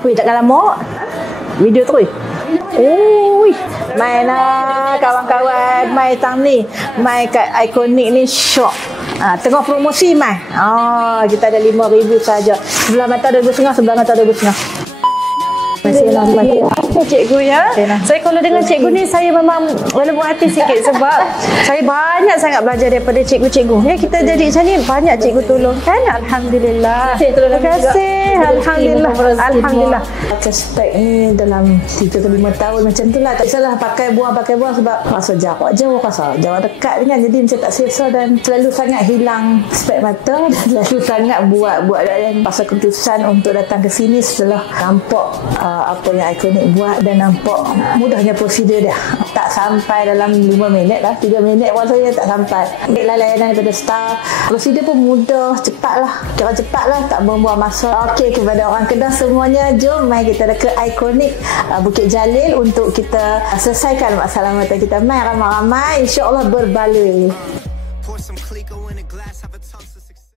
Wih, takkan lama. Video terus. Ui, main lah kawan-kawan. Main tang ni. Main kat Iconic ni syok. Tengah promosi mai. Kita ada 5,000 saja. Sebelah mata 2,500, sebelah mata 2,500. Terima kasih cikgu ya. Saya kalau dengan cikgu ni saya memang lembut hati sikit sebab saya banyak sangat belajar daripada cikgu-cikgu. Ya, kita jadi macam ni banyak cikgu tolong kan. Alhamdulillah. Terima kasih. Alhamdulillah. Alhamdulillah. Prospek ni dalam 3 ke 5 tahun macam tu lah. Tak salah pakai buang sebab rasa jauh rasa jauh dekat dengan jadi macam tak selesa dan selalu sangat hilang spek mata. Selalu sangat buat dan pasal keputusan untuk datang ke sini setelah nampak apa yang Iconic buat dan nampak mudahnya prosedur dia. Tak sampai dalam 5 minit lah, 3 minit pun saya tak sampai. Layanan daripada staff, prosedur pun mudah, cepat lah, kira cepat lah, tak membuang masa. Okey, kepada orang Kedah semuanya, jom mai kita ke Iconic Bukit Jalil untuk kita selesaikan masalah mata kita. Mai ramai-ramai, insya-Allah berbaloi.